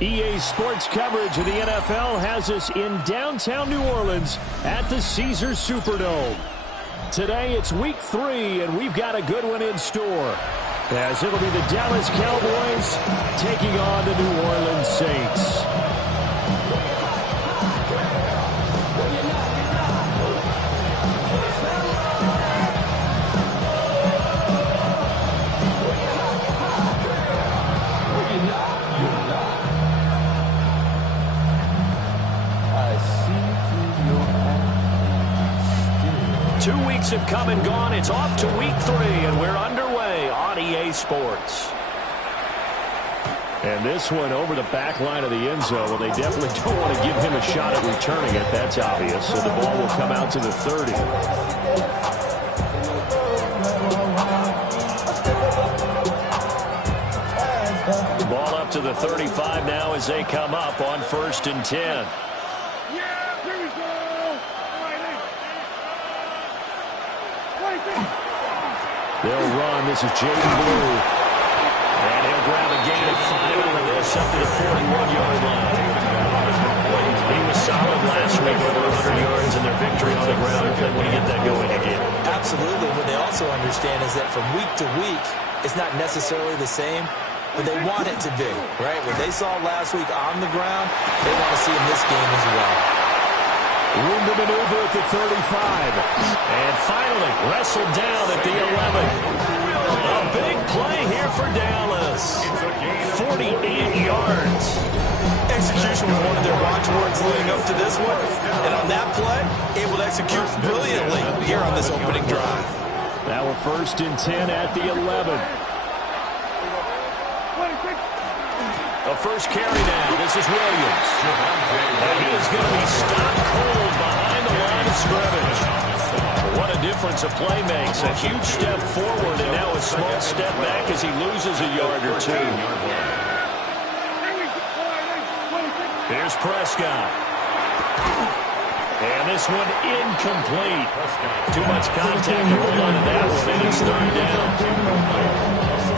EA Sports coverage of the NFL has us in downtown New Orleans at the Caesars Superdome. Today it's week 3, and we've got a good one in store, as it'll be the Dallas Cowboys taking on the New Orleans Saints. Have come and gone. It's off to week 3, and we're underway on EA Sports. And this one over the back line of the end zone. Well, they definitely don't want to give him a shot at returning it. That's obvious. So the ball will come out to the 30. Ball up to the 35 now as they come up on 1st and 10. They'll run. This is Jaden Blue. And he'll grab a gain of 5 out of this up to the 41-yard line. He was solid last week, over 100 yards in their victory on the ground. They want to get that going again. Absolutely. What they also understand is that from week to week, it's not necessarily the same, but they want it to be, right? What they saw last week on the ground, they want to see in this game as well. Room to maneuver at the 35. And finally, wrestled down at the 11. A big play here for Dallas. 48 yards. Execution was one of their watchwords leading up to this one. And on that play, able to execute brilliantly here on this opening drive. Now we're 1st and 10 at the 11. A first carry now. This is Williams. And he is going to be stopped cold behind the line of scrimmage. What a difference a play makes. A huge step forward and now a small step back as he loses a yard or two. Here's Prescott. And this one incomplete. Too much contact to hold on to that one, and it's 3rd down.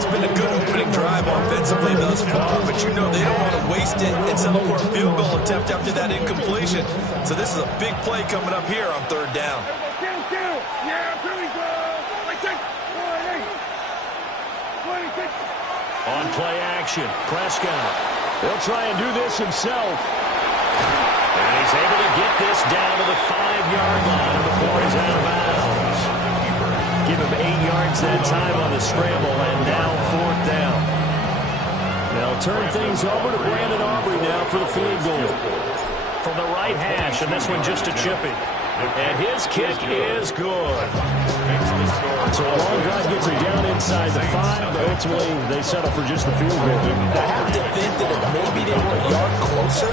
It's been a good opening drive offensively thus far, but you know they don't want to waste it and settle for a field goal attempt after that incompletion. So this is a big play coming up here on 3rd down. On play action, Prescott. He'll try and do this himself. And he's able to get this down to the 5-yard line before he's out of bounds. Give him 8 yards that time on the scramble, and now 4th down. They'll turn things over to Brandon Aubrey now for the field goal. From the right hash, and this one just a chipping. And his kick is good. So a long drive gets him down inside the 5, but ultimately they settle for just the field goal. I have to think that if maybe they were a yard closer,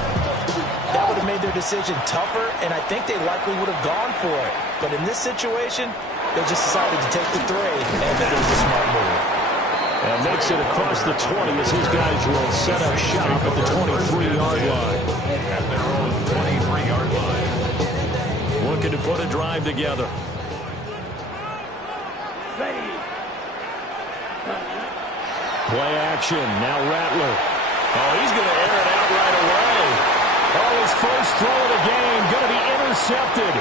that would have made their decision tougher, and I think they likely would have gone for it. But in this situation, they just decided to take the 3, and that was a smart move. And makes it across the 20 as his guys will set up shop at the 23-yard line. At their own 23-yard line. Looking to put a drive together. Play action. Now Rattler. Oh, he's going to air it out right away. Oh, his first throw of the game going to be intercepted.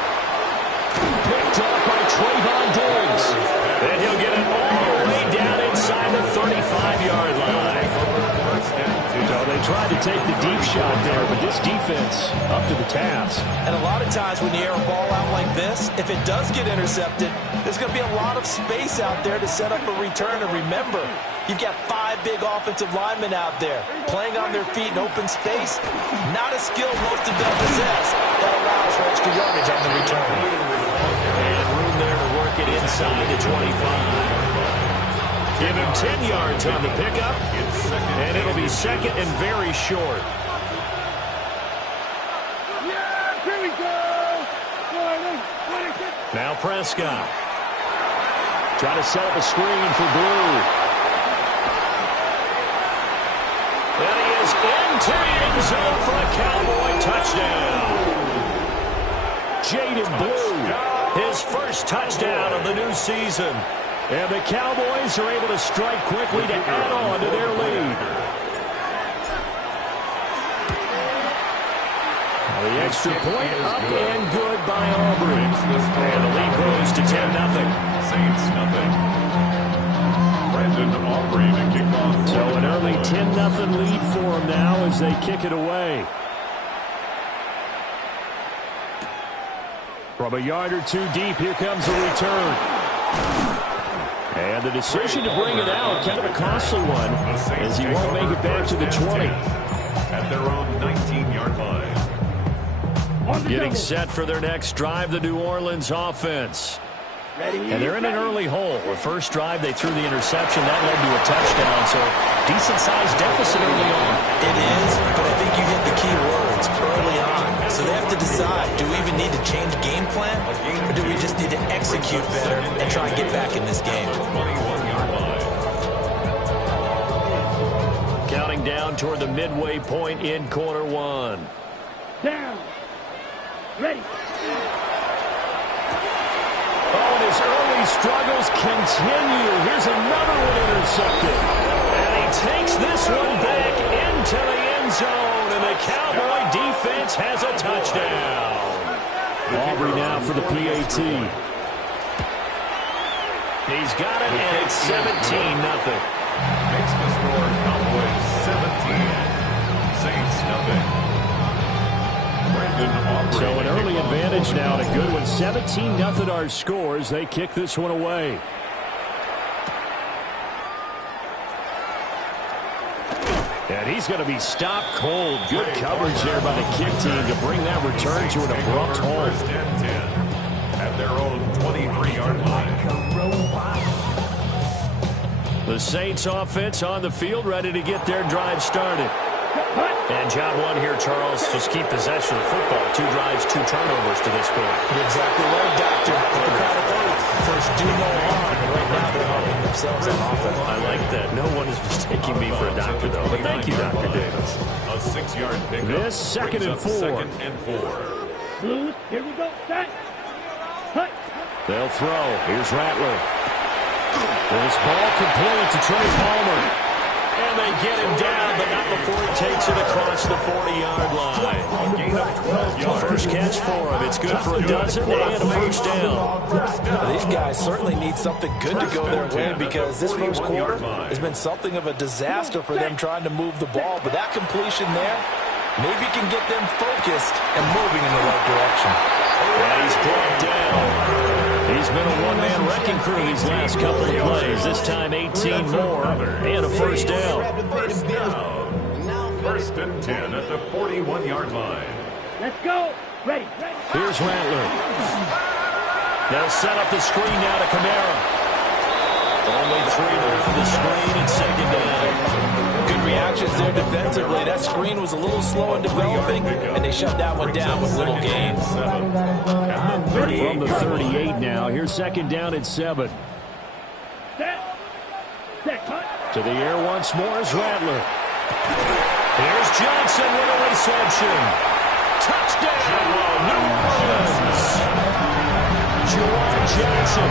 Picked up by Trayvon Diggs. And he'll get it all the way down inside the 35-yard line. So they tried to take the deep shot there, but this defense up to the task. And a lot of times when you air a ball out like this, if it does get intercepted, there's going to be a lot of space out there to set up a return. And remember, you've got 5 big offensive linemen out there playing on their feet in open space. Not a skill most of them possess that allows for extra yardage on the return. And room there to work it inside the 25. Give him 10 yards on the pickup, and it'll be 2nd and very short. Now Prescott. Trying to set up a screen for Blue. And he is into the end zone for a Cowboy touchdown. Jaden Blue, his first touchdown of the new season. And the Cowboys are able to strike quickly to add on to their lead. the extra point up and good by Aubrey. And the lead grows to 10-0. Saints nothing. Brandon Aubrey to kick off. So an early 10-0 lead for them now as they kick it away. From a yard or two deep, here comes the return. And the decision to bring it out, kind of a costly one, as he won't make it back to the 20. At their own 19-yard line. Getting set for their next drive, the New Orleans offense. And they're in an early hole. The first drive, they threw the interception. That led to a touchdown, so decent-sized deficit early on. It is, but I think you hit the key words early on. So they have to decide, do we even need to change game plan, or do we just need to execute better and try and get back in this game? 21-yard line. Counting down toward the midway point in quarter one. Down. Ready. Oh, and his early struggles continue. Here's another one intercepted. And he takes this one back into the end zone. And the Cowboy defense has a touchdown. Aubrey now for the PAT. He's got it, and it's 17-0. Makes the score Cowboys 17. Saints nothing. So an early advantage now, and a good one. 17-0 our scores. They kick this one away. And he's going to be stopped cold. Good coverage there by the kick team to bring that return to an abrupt halt. First and 10 at their own 23-yard line. The Saints offense on the field, ready to get their drive started. And job one here, Charles, just keep possession of the football. 2 drives, 2 turnovers to this point. You're exactly right, Doctor. The crowd of both. First, do no harm, and right now they're harming themselves on offense. I like that. No one is mistaking me for a doctor, though. But thank you, Dr. Davis. A 6-yard pickup. This second and 4. Second and 4. Blues, here we go. Set. Cut. They'll throw. Here's Rattler. This ball complete to Trey Palmer. And they get him down, but not before he takes it across the 40-yard line. A gain of 12 yards. First catch for him. It's good for a dozen and a first down. These guys certainly need something good to go their way because this first quarter has been something of a disaster for them trying to move the ball. But that completion there maybe can get them focused and moving in the right direction. And he's brought down. He's been a one-man wrecking crew these last couple of plays. This time 18 more and a first down. First down. First and 10 at the 41-yard line. Let's go. Ready. Here's Rattler. They'll set up the screen now to Kamara. Only 3 there for the screen and second down. Good reactions there defensively. That screen was a little slow in developing, and they shut that one down with little gains. From the 38 now. Here's second down at 7. Set. Set. Cut. To the air once more is Rattler. Here's Johnson with a reception. Touchdown, New Orleans. Juwan Johnson,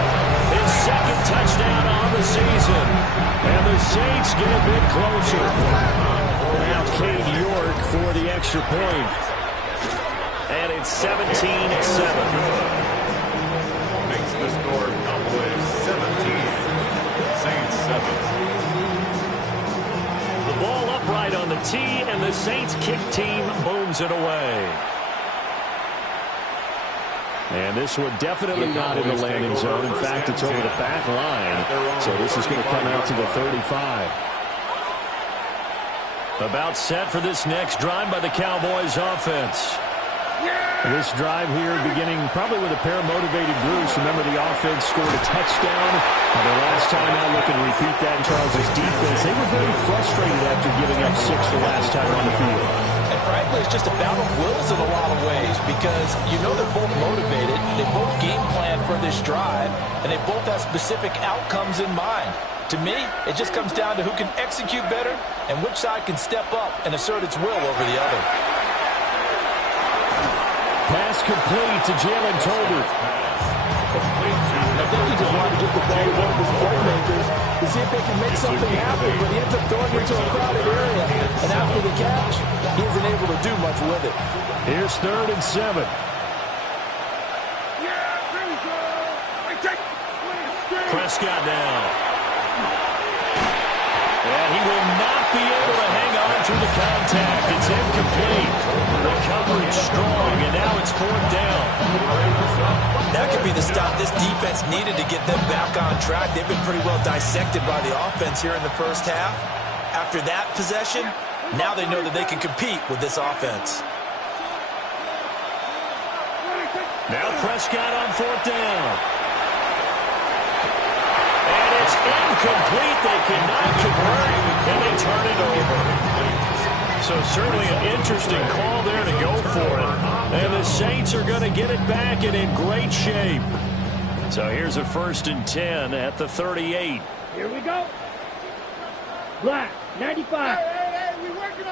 his second touchdown on the season. And the Saints get a bit closer. Now Cade York for the extra point. And it's 17-7. Makes the score Cowboys 17. Saints 7. The ball upright on the tee, and the Saints kick team booms it away. And this one definitely not in the landing zone. In fact, it's over the back line. So this is going to come out to the 35. About set for this next drive by the Cowboys offense. This drive here beginning probably with a pair of motivated groups. Remember, the offense scored a touchdown. Their last time out, looking to repeat that in Charles' defense. They were very frustrated after giving up 6 the last time on the field. And frankly, it's just a battle of wills in a lot of ways because you know they're both motivated. They both game plan for this drive, and they both have specific outcomes in mind. To me, it just comes down to who can execute better and which side can step up and assert its will over the other. Pass complete to Jalen Tolbert. I think he just wanted to get the ball to one of his playmakers to see if they can make something happen, but he ends up throwing it into a crowded area, and after the catch, he isn't able to do much with it. Here's 3rd and 7. Prescott now. And he will not be able to hang on through the contact. It's incomplete. The coverage strong, and now it's 4th down. That could be the stop this defense needed to get them back on track. They've been pretty well dissected by the offense here in the first half. After that possession, now they know that they can compete with this offense. Now Prescott on 4th down. And it's incomplete. They cannot convert, and they turn it over. So certainly an interesting call there to go for it. And the Saints are going to get it back and in great shape. So here's a 1st and 10 at the 38. Here we go. Black, 95.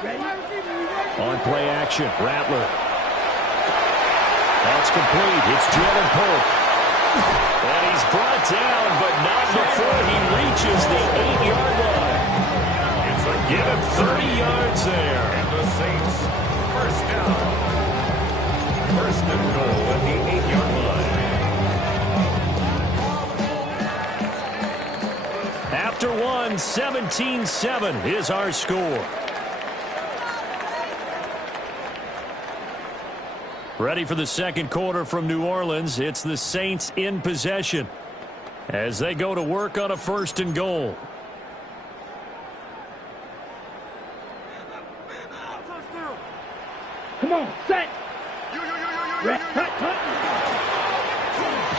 Ready? On play action, Rattler. That's complete. It's Jalen Pope. And he's brought down, but not before he reaches the 8-yard line. Give him 30 yards there. And the Saints, 1st down. 1st and goal at the 8-yard line. After one, 17-7 is our score. Ready for the second quarter from New Orleans. It's the Saints in possession as they go to work on a 1st and goal. Come on, set.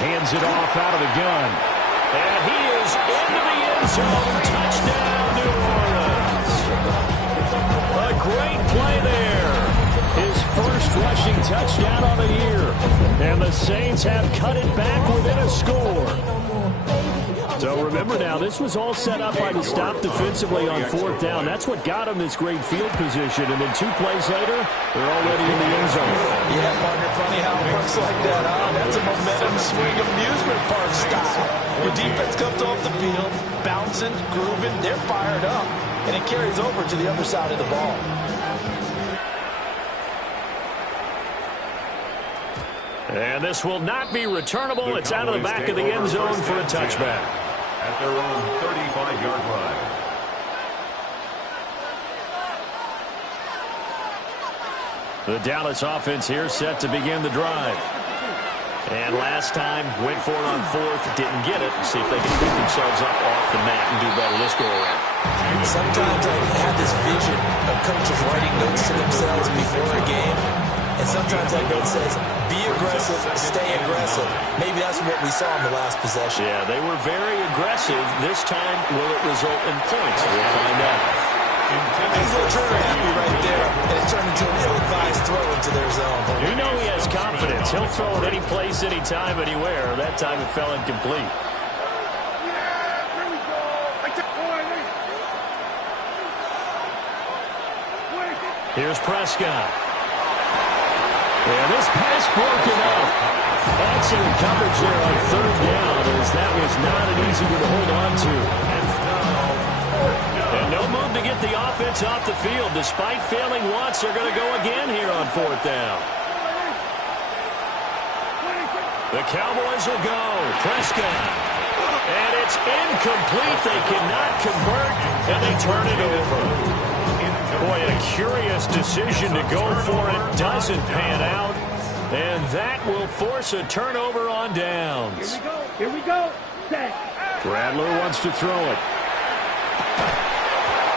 Hands it off out of the gun. And he is into the end zone. Touchdown, New Orleans. A great play there. His first rushing touchdown on the year. And the Saints have cut it back within a score. So remember now, this was all set up by the stop defensively on 4th down. That's what got him this great field position. And then 2 plays later, they're already in the end zone. Yeah, partner, funny how it works like that, huh? That's a momentum swing amusement park style. Your defense comes off the field, bouncing, grooving, they're fired up. And it carries over to the other side of the ball. And this will not be returnable. It's out of the back of the end zone for a touchback. At their own 35-yard line. The Dallas offense here set to begin the drive. And last time, went for it on 4th, didn't get it. See if they can pick themselves up off the mat and do better this go around. Sometimes I have this vision of coaches writing notes to themselves before a game. And sometimes that note says, be aggressive, stay aggressive. Maybe that's what we saw in the last possession. Yeah, they were very aggressive. This time, will it result in points? We'll find out. He's a little trigger happy right there, and it turned into an ill-advised throw into their zone. We know he has confidence. He'll throw it any place, anytime, anywhere. That time it fell incomplete. Here's Prescott. Yeah, this pass broken up. Excellent coverage there on 3rd down, as that was not an easy one to hold on to. And no move to get the offense off the field. Despite failing once, they're going to go again here on 4th down. The Cowboys will go. Prescott. And it's incomplete. They cannot convert, and they turn it over. Boy, a curious decision to go for it. Doesn't pan out. And that will force a turnover on downs. Here we go. Set. Rattler wants to throw it.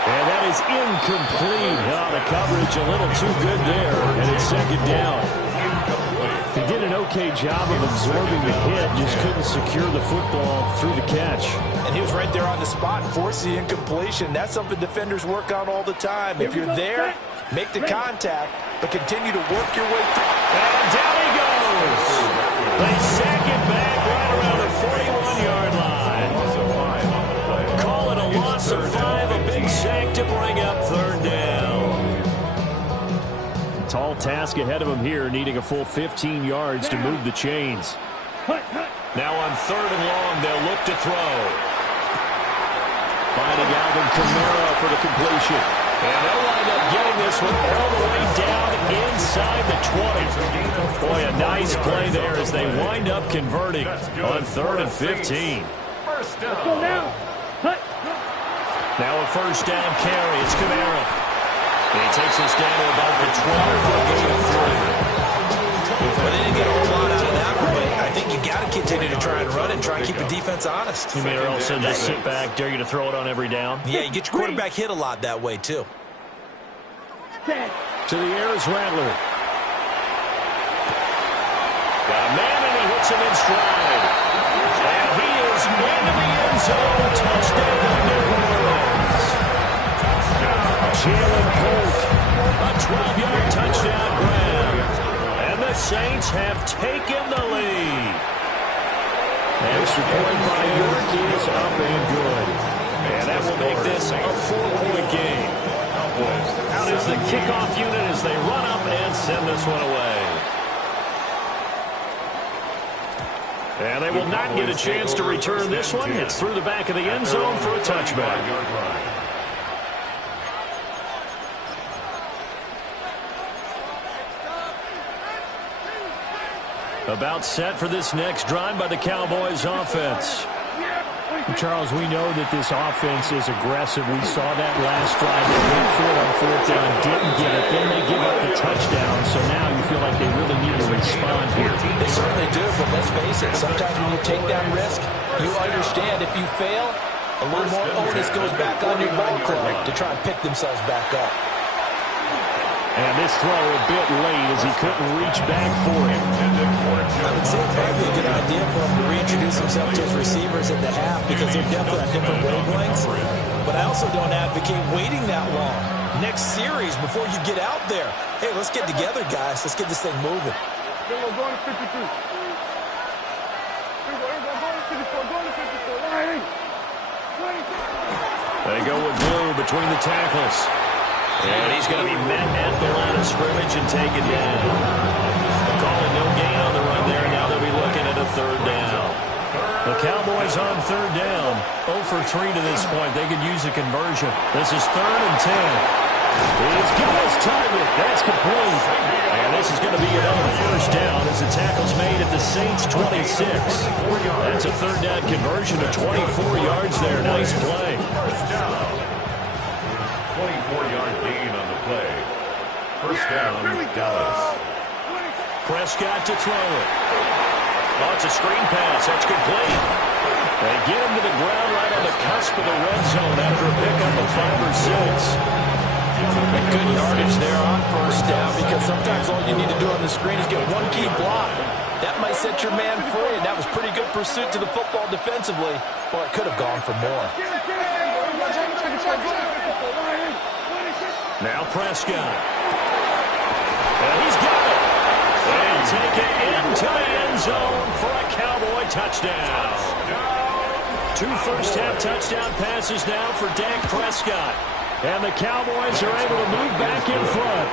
And that is incomplete. Oh, the coverage a little too good there. And it's 2nd down. He did an okay job of absorbing the hit, just couldn't secure the football through the catch. And he was right there on the spot, forced the incompletion. That's something defenders work on all the time. If you're there, make the contact, but continue to work your way through. And down he goes. They sack it back right around the 41-yard line. Call it a loss of 5, a big sack to bring up 3rd down. Tall task ahead of him here, needing a full 15 yards to move the chains. Now on 3rd and long, they'll look to throw. Finding Alvin Kamara for the completion. And they'll wind up getting this one all the way down inside the 20. Boy, a nice play there as they wind up converting on 3rd and 15. First Let's go down. now. Cut. Now a first down carry. It's Kamara. And he takes us down to about the 12 for a gain of 3. Well, they didn't get a whole lot out of that one, but I think you got to continue to try and run and try and keep the defense honest. You mean also just sit back, dare you to throw it on every down? Yeah, you get your quarterback hit a lot that way, too. To the air is Rattler. Got a man, and he hits him in stride. And he is into the end zone. Touchdown, New Orleans. Jalen Polk, a 12-yard touchdown grab. And the Saints have taken the lead. Extra point by York is up and good. And that will make this a 4-point game. Out is the kickoff unit as they run up and send this one away. And they will not get a chance to return this one. It's through the back of the end zone for a touchback. About set for this next drive by the Cowboys offense. Charles, we know that this offense is aggressive. We saw that last drive. They went for it on 4th down, didn't get it. Then they give up the touchdown. So now you feel like they really need to respond here. They certainly do, but let's face it. Sometimes when you take that risk, you understand if you fail, a little more onus goes back on your ball club to try and pick themselves back up. And this throw a bit late as he couldn't reach back for it. I would say it's probably a good idea for him to reintroduce himself to his receivers at the half because they're definitely on different wavelengths. But I also don't advocate waiting that long. Next series before you get out there. Hey, let's get together, guys. Let's get this thing moving. Here we go, going to 52. Here we go, going to 54, going to 54. They go with Blue between the tackles. And he's going to be met at the line of scrimmage and taken down. Calling no gain on the run there. Now they'll be looking at a 3rd down. The Cowboys on 3rd down. 0 for 3 to this point. They could use a conversion. This is 3rd and 10. He's got his target. That's complete. And this is going to be another first down as the tackle's made at the Saints 26. That's a 3rd down conversion of 24 yards there. Nice play. 24-yard gain on the play. First down, Dallas. Prescott to throw it. Oh, it's a screen pass. That's complete. They get him to the ground right on the cusp of the red zone after a pickup of 5 or 6. A good yardage there on first down because sometimes all you need to do on the screen is get one key block. That might set your man free, and that was pretty good pursuit to the football defensively. Or it could have gone for more. Now Prescott. And he's got it. And take it into the end zone for a Cowboy touchdown. 2 first-half touchdown passes now for Dak Prescott. And the Cowboys are able to move back in front.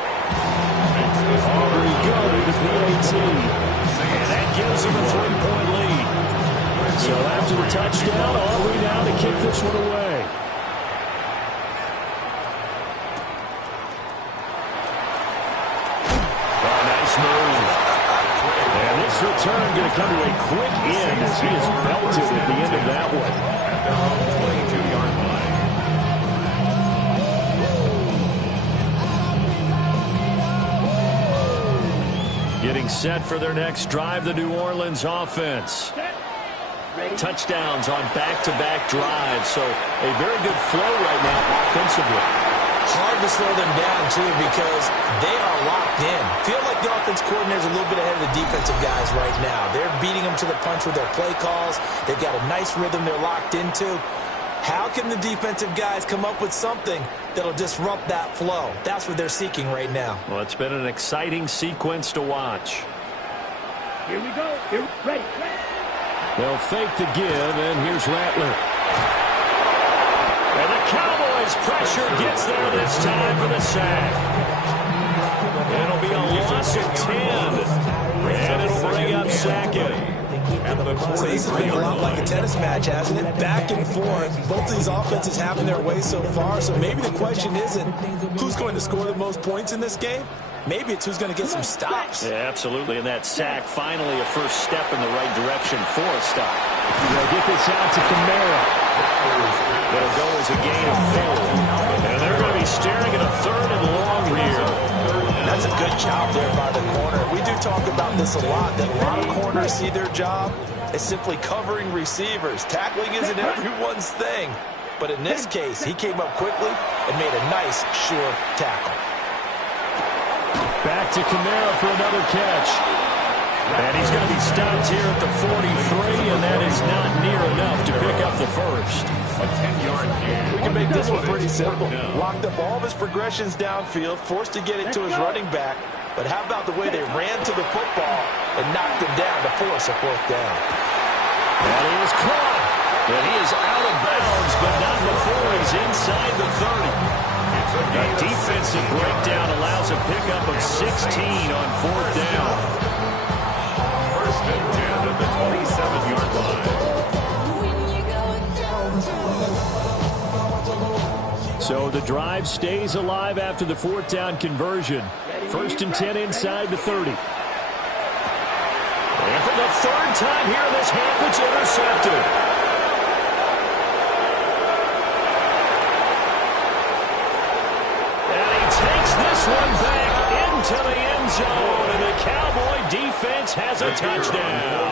Aubrey go to the PAT. And that gives them a 3-point lead. So after the touchdown, Aubrey now to kick this one away. And this return going to come to a quick end as he is belted at the end of that one. At their own 22-yard line. Getting set for their next drive, the New Orleans offense. Touchdowns on back-to-back drives, so a very good flow right now offensively. Hard to slow them down, too, because they are locked in. Feel like the offense coordinator is a little bit ahead of the defensive guys right now. They're beating them to the punch with their play calls. They've got a nice rhythm they're locked into. How can the defensive guys come up with something that'll disrupt that flow? That's what they're seeking right now. Well, it's been an exciting sequence to watch. Here we go. Here, ready. They'll fake the give, and here's Rattler. And the Cowboys pressure gets there this time for the sack. It'll be a loss of 10. And it'll bring up second. at the So this has been a lot like a tennis match, hasn't it? Back and forth. Both of these offenses having their way so far. So maybe the question isn't who's going to score the most points in this game. Maybe it's who's going to get some stops. Yeah, absolutely. And that sack, finally a first step in the right direction for a stop. They'll get this out to Kamara. It'll go as a gain of 4. And they're going to be staring at a 3rd and long here. That's a good job there by the corner. We do talk about this a lot, that a lot of corners see their job as simply covering receivers. Tackling isn't everyone's thing. But in this case, he came up quickly and made a nice, sure tackle. Back to Kamara for another catch. And he's going to be stopped here at the 43, and that is not near enough to pick up the first. A 10-yard gain. We can make this one pretty simple. Locked up all of his progressions downfield, forced to get it to his running back. But how about the way they ran to the football and knocked him down to force a 4th down? And he is caught. And he is out of bounds, but not before he's inside the 30. A defensive breakdown allows a pickup of 16 on 4th down. First and 10 at the 27-yard line. So the drive stays alive after the 4th down conversion. First and 10 inside the 30. And for the 3rd time here in this half, it's intercepted. This one back into the end zone, and the Cowboy defense has a touchdown.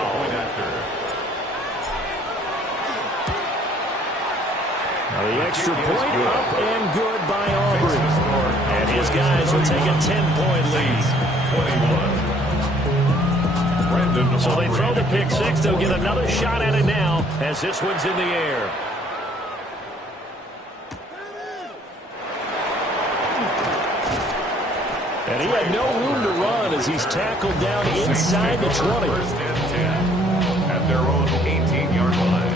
The extra point up and good by Aubrey. And his guys will take a 10-point lead. So they throw the pick 6. They'll get another shot at it now as this one's in the air. And he had no room to run as he's tackled down inside the 20. First and 10 at their own 18-yard line.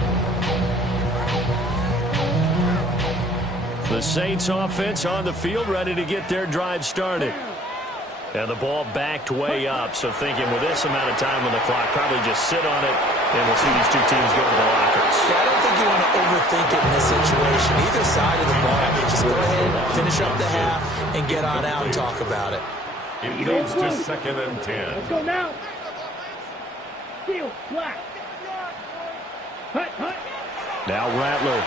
The Saints offense on the field ready to get their drive started. And the ball backed way up, so thinking with this amount of time on the clock, probably just sit on it, and we'll see these two teams go to the lockers. Yeah, I don't think you want to overthink it in this situation. Either side of the ball, just go ahead, finish up the half, and get on out and talk about it. It leads to 2nd and 10. Let's go now. Steal, black. Hut, hut. Now Rattler.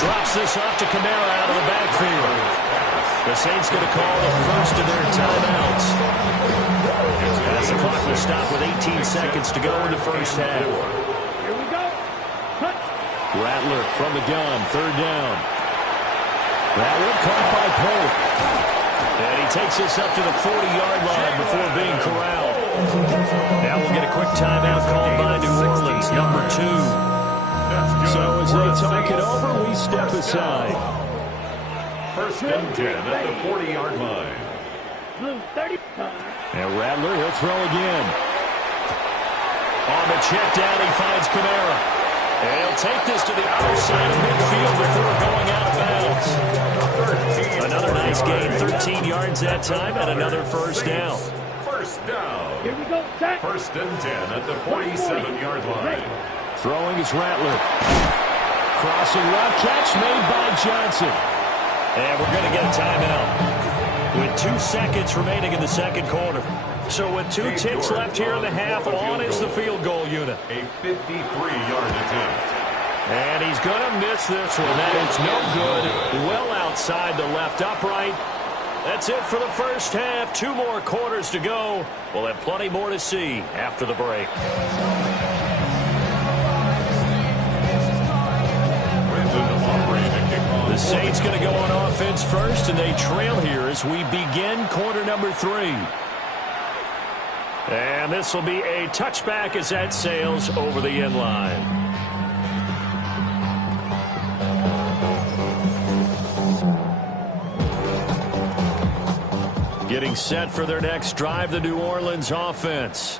Drops this off to Kamara out of the backfield. The Saints going to call the first of their timeouts. As the clock will stop with 18 seconds to go in the first half. Here we go. Hut. Rattler from the gun, 3rd down. Rattler caught by Pope. And he takes this up to the 40-yard line before being corralled. Now we'll get a quick timeout called by New Orleans, number 2. So as they talk it over, we step aside. First and 10 at the 40-yard line. Blue 35. And Rattler, he'll throw again. On the check down, he finds Kamara. And he'll take this to the other side of midfield before going out of bounds. Another nice gain, 13 yards that time, and another first down. First down. Here we go, set. First and 10 at the 47-yard line. Throwing is Rattler. Crossing route, catch made by Johnson. And we're going to get a timeout with 2 seconds remaining in the second quarter. So with 2 ticks left here in the half, on is the field goal unit. A 53-yard attempt. And he's going to miss this one. That is no good. Well outside the left upright. That's it for the first half. 2 more quarters to go. We'll have plenty more to see after the break. The Saints going to go on offense first, and they trail here as we begin quarter number 3. And this will be a touchback as that sails over the end line. Getting set for their next drive, the New Orleans offense.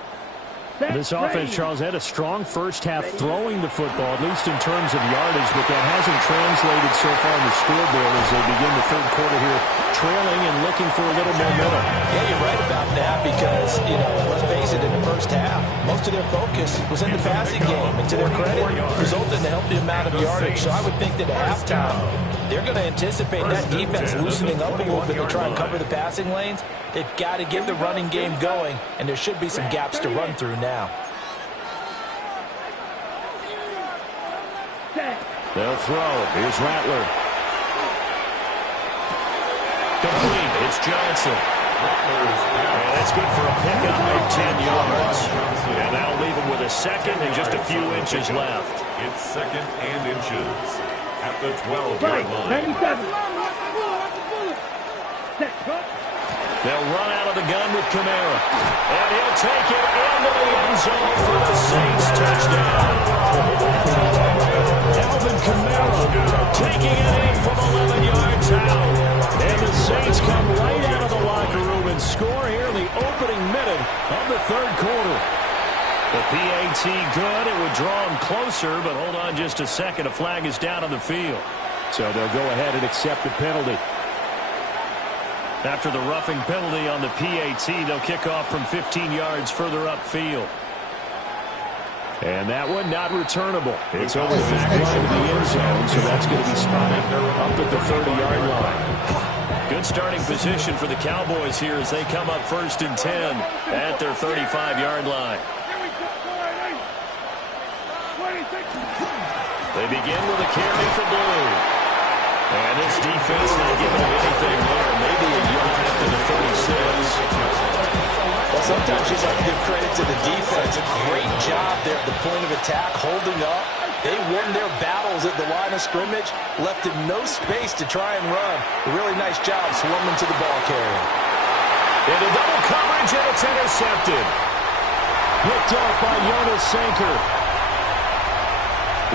This offense, Charles, had a strong first half throwing the football, at least in terms of yardage, but that hasn't translated so far in the scoreboard as they begin the third quarter here, trailing and looking for a little momentum. Yeah, you're right about that because, let's face face it, in the first half, most of their focus was in the passing game. And to their credit, resulted in a healthy amount of yardage. So I would think that at halftime, they're going to anticipate that defense loosening up a little bit to try and cover the passing lanes. They've got to get the running game going, and there should be some gaps to run through now. They'll throw. Here's Rattler. Complete. It's Johnson. And that's good for a pickup of 10 yards. And that'll leave him with a second and just a few inches left. It's second and inches at the 12-yard line. 97. They'll run out of the gun with Kamara. And he'll take it into the end zone for the Saints touchdown. Alvin Kamara taking it in from 11 yards out. And the Saints come right out of the locker room and score here in the opening minute of the third quarter. The PAT good. It would draw them closer, but hold on just a second. A flag is down on the field. So they'll go ahead and accept the penalty. After the roughing penalty on the PAT, they'll kick off from 15 yards further upfield. And that one not returnable. It's over the back line of the end zone, so that's going to be spotted up at the 30-yard line. Good starting position for the Cowboys here as they come up 1st and 10 at their 35-yard line. They begin with a carry for Blue. And this defense not giving them anything there. Maybe a yard after the 36. Well, sometimes you just have to give credit to the defense. A great job there at the point of attack, holding up. They won their battles at the line of scrimmage, left in no space to try and run. A really nice job swarming to the ball carrier. Into double coverage, and it's intercepted. Picked up by Jonas Sanker.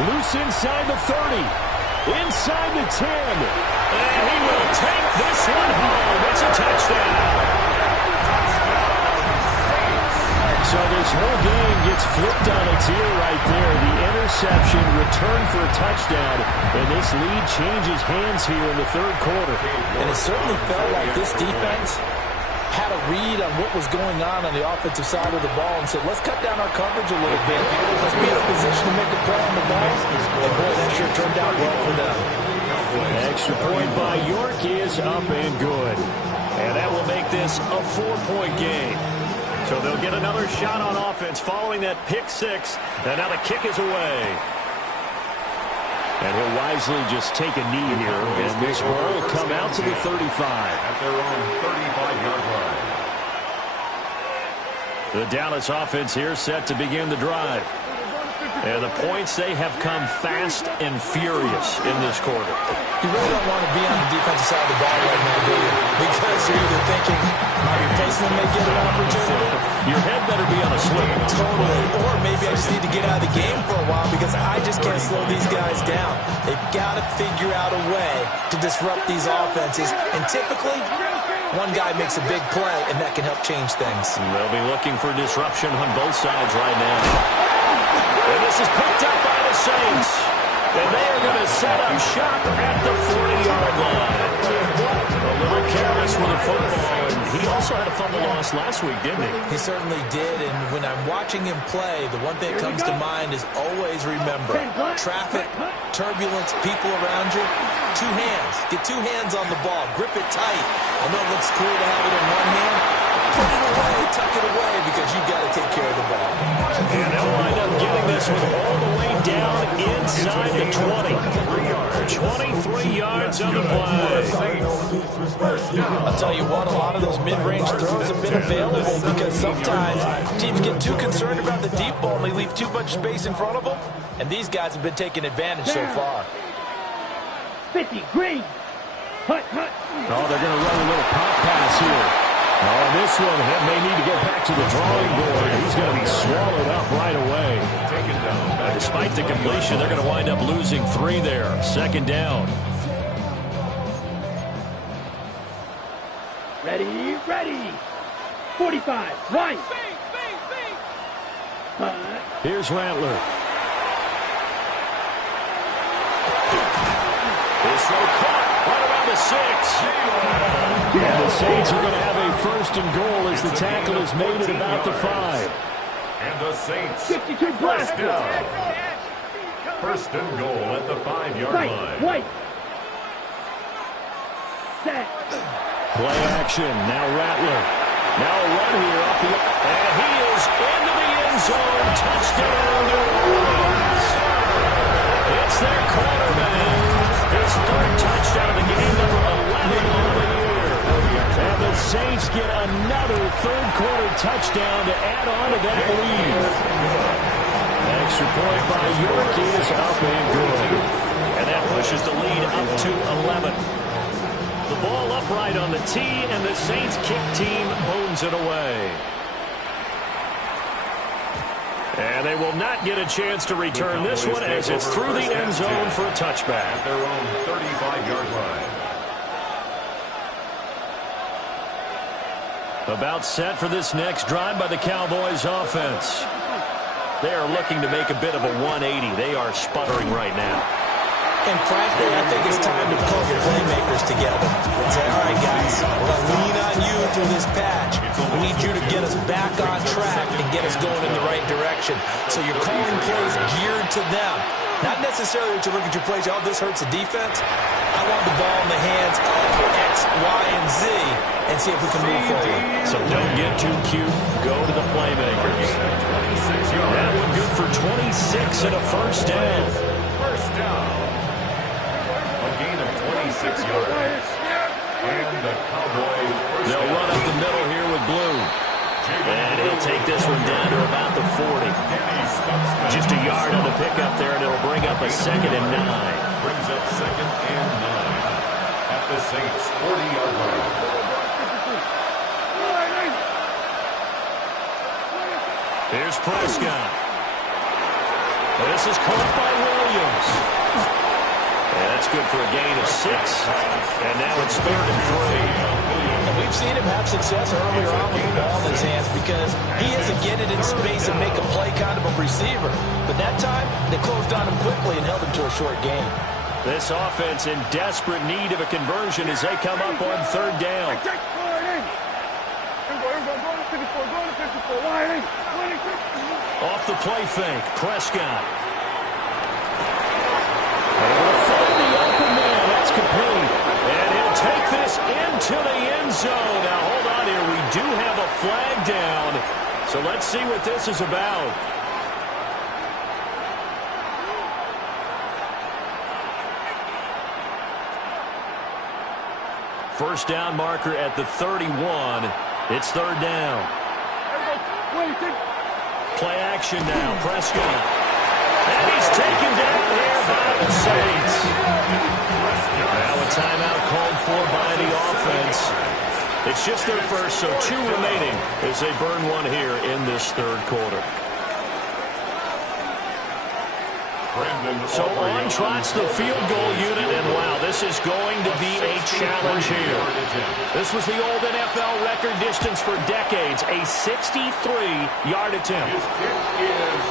Loose inside the 30. Inside the 10. And he will take this one home. It's a touchdown. So this whole game gets flipped on its ear right there. The interception, return for a touchdown, and this lead changes hands here in the third quarter. And it certainly felt like this defense had a read on what was going on the offensive side of the ball and said, let's cut down our coverage a little bit. Let's be in a position to make a play on the ball. And boy, that sure turned out well for them. Extra point by York is up and good. And that will make this a 4-point game. So they'll get another shot on offense following that pick six. And now the kick is away. And he'll wisely just take a knee here. And this ball will come out to the 35. At their own 35-yard line. The Dallas offense here set to begin the drive. And the points, they have come fast and furious in this quarter. You really don't want to be on the defensive side of the ball right now, do you? Because you're either thinking, my replacement may get an opportunity. Your head better be on a swivel. Totally. Or maybe I just need to get out of the game for a while because I just can't slow these guys down. They've got to figure out a way to disrupt these offenses. And typically, one guy makes a big play, and that can help change things. And they'll be looking for disruption on both sides right now. And this is picked up by the Saints. And they are going to set up shop at the 40-yard line. A little careless with the football. And he also had a fumble loss last week, didn't he? He certainly did. And when I'm watching him play, the one thing that comes to mind is always remember, traffic, turbulence, people around you, two hands. Get two hands on the ball. Grip it tight. I know it looks cool to have it in one hand. Put it away, tuck it away, because you've got to take care of the ball. And they'll wind up getting this one all the way down inside the 20. 23 yards on the play. I'll tell you what, a lot of those mid-range throws have been available because sometimes teams get too concerned about the deep ball and they leave too much space in front of them. And these guys have been taking advantage so far. 50, green. Hut, hut. Oh, they're going to run a little pop pass here. Oh, this one may need to go back to the drawing board. He's going to be swallowed up right away. Despite the completion, they're going to wind up losing 3 there. Second down. Ready, ready. 45, right. Here's Rattler. His throw caught right around the 6. And the Saints are going to have a first and goal as the tackle is made at about the 5. And the Saints 62 first down. First and goal at the 5-yard line. Wait. Set. Play action. Now Rattler. Now a run here off the... And he is into the end zone. Touchdown, New Orleans. It's their quarterback. His third touchdown of the game, number 11 on the year. And the Saints get another third-quarter touchdown to add on to that lead. Extra point by York is up and good. And that pushes the lead up to 11. The ball upright on the tee, and the Saints kick team bones it away. And they will not get a chance to return this one as it's through the end zone for a touchback. At their own 35-yard line. About set for this next drive by the Cowboys offense. They are looking to make a bit of a 180. They are sputtering right now. And frankly, I think it's time to pull your playmakers together and say, all right, guys, we're going to lean on you through this patch. We need you to get us back on track and get us going in the right direction. So you're calling plays geared to them. Not necessarily that you look at your plays, oh, this hurts the defense. I want the ball in the hands of X, Y, and Z and see if we can move forward. So don't get too cute. Go to the playmakers. That one good for 26 and a first down. First down. A gain of 26 yards. And the Cowboys first They'll down. run up the middle here with Blue. And he'll take this one down to about the 40. Just a yard on the pickup there, and it'll bring up a 2nd and 9. Brings up 2nd and 9 at the Saints 40-yard line. Here's Prescott. This is caught by Williams. And that's good for a gain of 6. And now it's 3rd and 3. And we've seen him have success earlier on with the ball in his hands because he has to get it in space and make a play kind of a receiver. But that time, they closed on him quickly and held him to a short gain. This offense in desperate need of a conversion as they come up on 3rd down. Off the play fake, Prescott. Able to find the open man. That's complete. And he'll take this into the end zone. Now, hold on here. We do have a flag down. So let's see what this is about. First down marker at the 31. It's 3rd down. Play action now. Prescott. And he's taken down here by the Saints. Now a timeout called for by the offense. It's just their first, so 2 remaining as they burn one here in this 3rd quarter. So on trots the field goal unit, and wow, this is going to be a challenge here. This was the old NFL record distance for decades, a 63-yard attempt.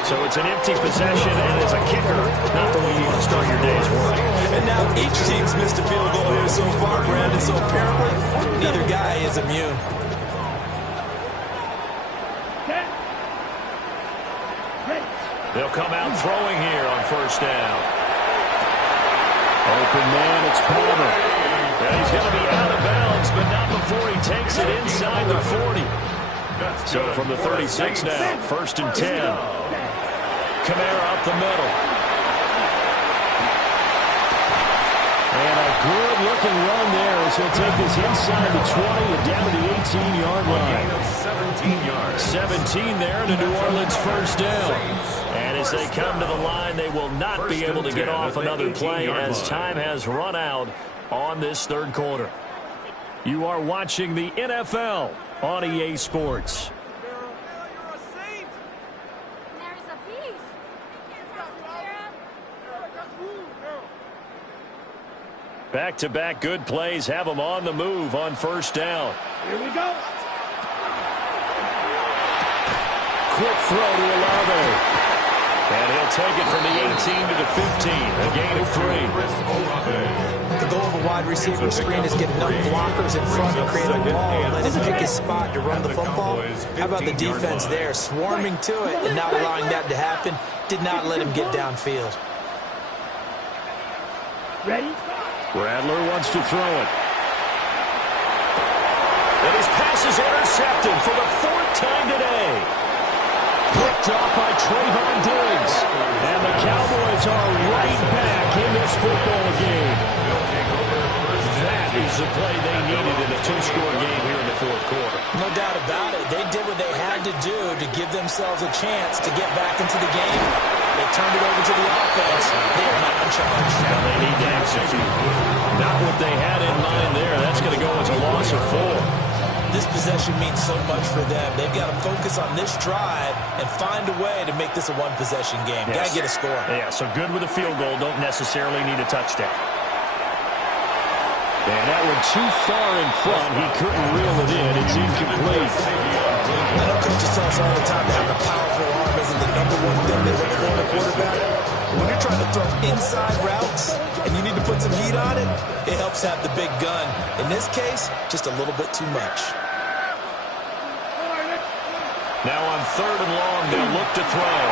So it's an empty possession, and as a kicker, not the way you want to start your day's work. And now each team's missed a field goal here so far, Brandon, so apparently neither guy is immune. They'll come out throwing here on 1st down. Open man, it's Palmer. And he's going to be out of bounds, but not before he takes it inside the 40. So from the 36 now, 1st and 10. Kamara up the middle. And a good-looking run there as he'll take this inside the 20 and down to the 18-yard line. 17 yards. 17 there, and a New Orleans first down. And as they come to the line, they will not be able to get off another play as time has run out on this 3rd quarter. You are watching the NFL on EA Sports. Back-to-back good plays have them on the move on 1st down. Here we go. Quick throw to Olave. And he'll take it from the 18 to the 15, a gain of 3. The goal of a wide receiver screen is get enough blockers in front to create a wall and let him pick his spot to run the football. How about the defense there, swarming to it and not allowing that to happen? Did not let him get downfield. Ready? Rattler wants to throw it. And his pass is intercepted for the 4th time today. Picked off by Trayvon Diggs. And the Cowboys are right back in this football game. That is the play they needed in a 2-score game here in the 4th quarter. No doubt about it. They did what they had to do to give themselves a chance to get back into the game. They turned it over to the offense. They are not in charge. Now they need to execute. Not what they had in mind there. That's going to go as a loss of 4. This possession means so much for them. They've got to focus on this drive and find a way to make this a one-possession game. Yes. Got to get a score. Yeah, so good with a field goal. Don't necessarily need a touchdown. And that one too far in front. He couldn't reel it in. It's incomplete. I know coaches tell us all the time that having a powerful arm isn't the #1 thing they look for in a quarterback. When you're trying to throw inside routes and you need to put some heat on it, it helps have the big gun. In this case, just a little bit too much. Now on 3rd and long, they'll look to throw.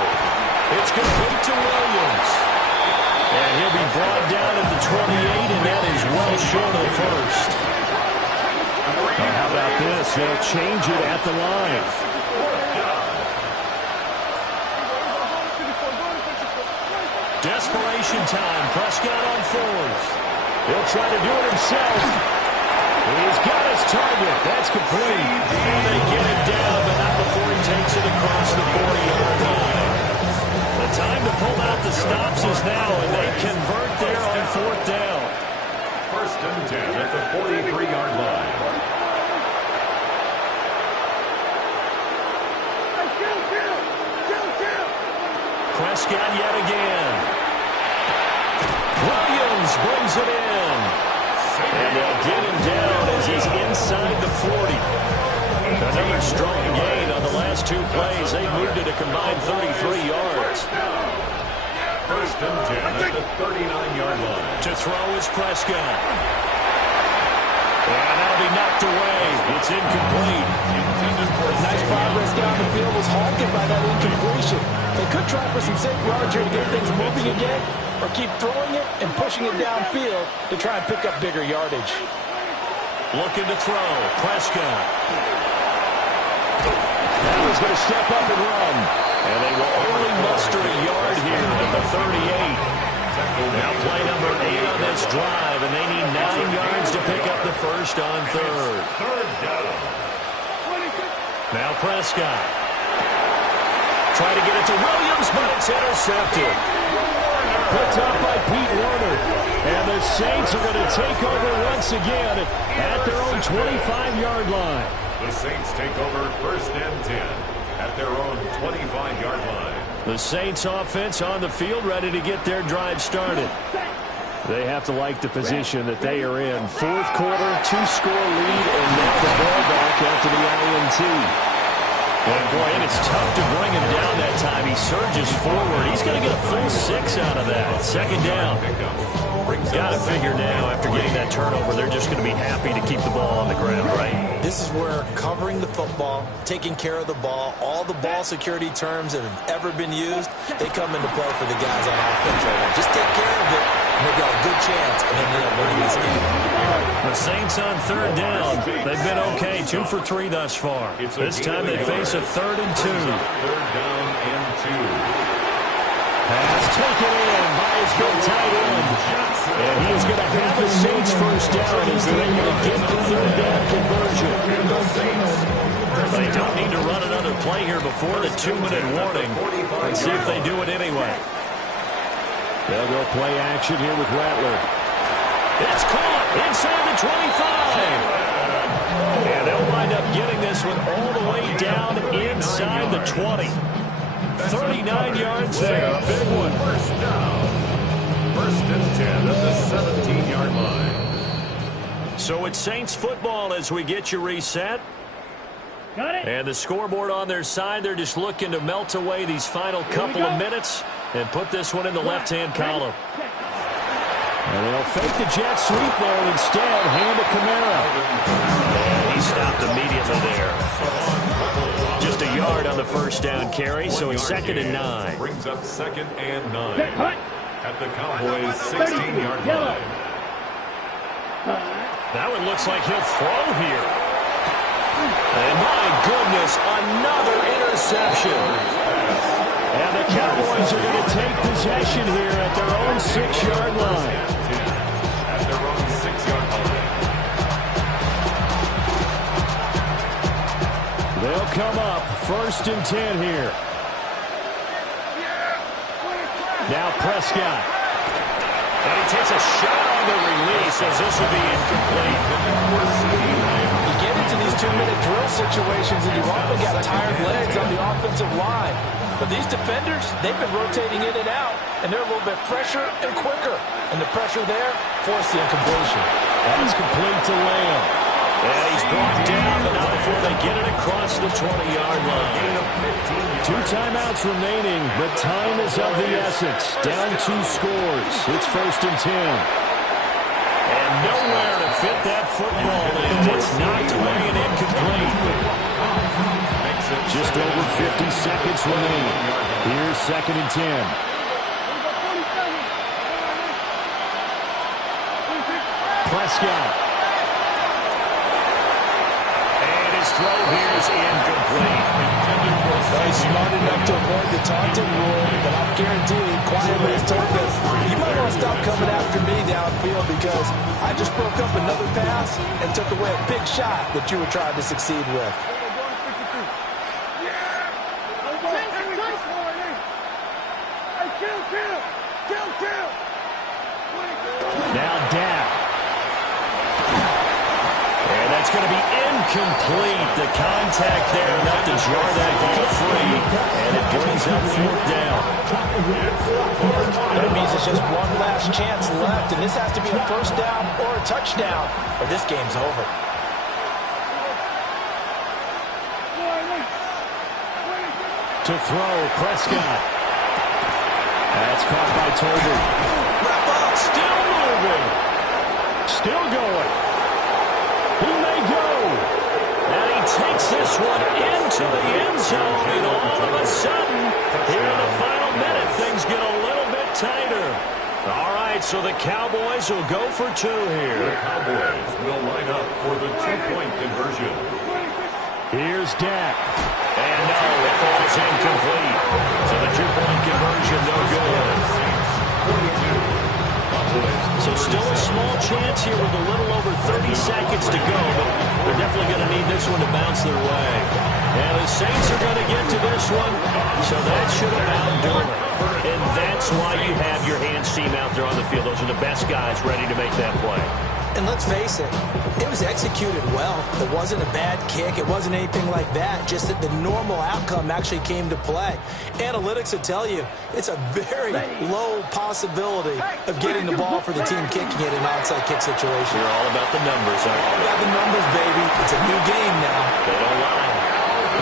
It's complete to Williams. And he'll be brought down at the 28, and that is well short of the 1st. Now how about this? They'll change it at the line. Desperation time. Prescott on 4th. He'll try to do it himself. He's got his target. That's complete. And they get it down, but not before he takes it across the 40-yard line. The time to pull out the stops is now, and they convert there on 4th down. 1st and 10 at the 43-yard line. Prescott yet again. Williams brings it in. And they'll get him down as he's inside the 40. Another strong gain on the last 2 plays. They moved it a combined 33 yards. 1st and 10 at the 39-yard line. To throw is Prescott. And that'll be knocked away. It's incomplete. Nice progress down the field was halted by that incompletion. They could try for some safe yards here to get things moving again, or keep throwing it and pushing it downfield to try and pick up bigger yardage. Looking to throw. Prescott. Now he's going to step up and run. And they will only muster a yard here at the 38. Now play number 8 on this drive, and they need 9 yards to pick up the 1st on 3rd. 3rd down. Now Prescott. Try to get it to Williams, but it's intercepted. Picked up by Pete Werner. And the Saints are going to take over once again at their own 25-yard line. The Saints take over 1st and 10 at their own 25-yard line. The Saints offense on the field, ready to get their drive started. They have to like the position that they are in. 4th quarter, 2-score lead, and now the ball back after the INT. And boy, and it's tough to bring him down that time. He surges forward. He's going to get a full 6 out of that. 2nd down. Got to figure now, after getting that turnover, they're just going to be happy to keep the ball on the ground, right? This is where covering the football, taking care of the ball, all the ball security terms that have ever been used, they come into play for the guys on offense right now. Just take care of it, and they've got a good chance, and then they end up winning this game. The Saints on 3rd down. They've been okay, 2 for 3 thus far. This time they face a 3rd and 2. 3rd down and 2. Pass taken in by his good tight end. And he is going to have the Saints 1st down as they're able to get the 3rd down conversion. They don't need to run another play here before the 2-minute warning. Let's see if they do it anyway. They'll go play action here with Rattler. It's caught inside the 25. And they'll wind up getting this one all the way down inside the 20. 39 yards there. Big one. 1st down. 1st and 10 at the 17-yard line. So it's Saints football as we get you reset. Got it. And the scoreboard on their side, they're just looking to melt away these final couple of minutes and put this one in the left-hand column. And they'll fake the jet sweep there and instead hand to Kamara. And he stopped immediately there. Just a yard on the first down carry, so it's 2nd and 9. Brings up 2nd and 9 at the Cowboys' 16-yard line. That one looks like he'll throw here. And my goodness, another interception. And the Cowboys are going to take possession here at their own 6-yard line. At their own 6-yard line. They'll come up 1st and 10 here. Now Prescott. And he takes a shot on the release as this will be incomplete. You get into these 2-minute drill situations and you've often got tired legs on the offensive line. But these defenders, they've been rotating in and out, and they're a little bit fresher and quicker. And the pressure there forced the incompletion. That's complete to Lamb. And he's brought down, but not before they get it across the 20-yard line. 2 timeouts remaining, but time is of the essence. Down 2 scores. It's 1st and 10. And nowhere to fit that football in. It's knocked away and incomplete. Just over 50 seconds remaining. Here's 2nd and 10. Prescott. And his throw here is incomplete. He's smart enough to avoid the taunting rule, but I'm guaranteed quietly has told us, you might want to stop coming after me downfield because I just broke up another pass and took away a big shot that you were trying to succeed with. Now Dak. And that's going to be incomplete. The contact there enough to jar that ball free. And it brings up 4th down. That means it's just one last chance left, and this has to be a 1st down or a touchdown, or this game's over. To throw, Prescott. That's caught by Toby. Wrap up, still moving. Still going. He may go. And he takes this one into the end zone, and all of a sudden, here in the final minute, things get a little bit tighter. All right, so the Cowboys will go for 2 here. The Cowboys will line up for the 2-point conversion. Here's Dak. And no, it falls incomplete. So the 2-point conversion, no good. So still a small chance here with a little over 30 seconds to go, but they're definitely going to need this one to bounce their way. And the Saints are going to get to this one, so that should about do it. And that's why you have your hands team out there on the field. Those are the best guys ready to make that play. And let's face it, it was executed well. It wasn't a bad kick. It wasn't anything like that. Just that the normal outcome actually came to play. Analytics will tell you it's a very low possibility of getting the ball for the team kicking it in an onside kick situation. You're all about the numbers, aren't you? All about the numbers, baby. It's a new game now. They don't lie.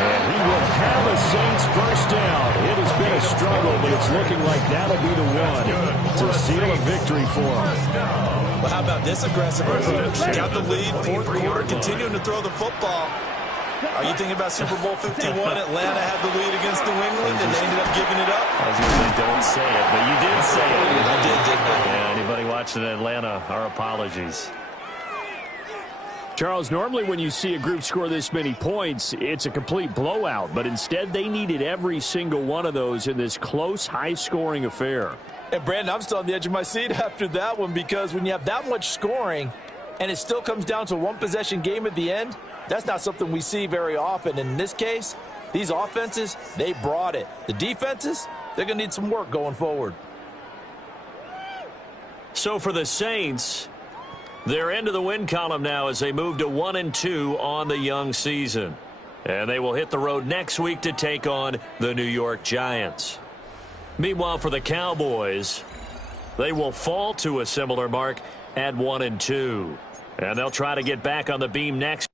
And he will have a Saints 1st down. It has been a struggle, but it's looking like that'll be the one to seal a victory for him. Well, how about this aggressive approach? Got the lead, 4th quarter, continuing to throw the football. Are you thinking about Super Bowl 51? Atlanta had the lead against New England, and they ended up giving it up? I was going to say, don't say it, but you did say it. I did, didn't I? Yeah, anybody watching Atlanta, our apologies. Charles, normally when you see a group score this many points, it's a complete blowout, but instead they needed every single one of those in this close, high-scoring affair. And, Brandon, I'm still on the edge of my seat after that one because when you have that much scoring and it still comes down to a one-possession game at the end, that's not something we see very often. And in this case, these offenses, they brought it. The defenses, they're going to need some work going forward. So for the Saints, they're into the win column now as they move to 1-2 on the young season. And they will hit the road next week to take on the New York Giants. Meanwhile, for the Cowboys, they will fall to a similar mark at 1-2. And they'll try to get back on the beam next.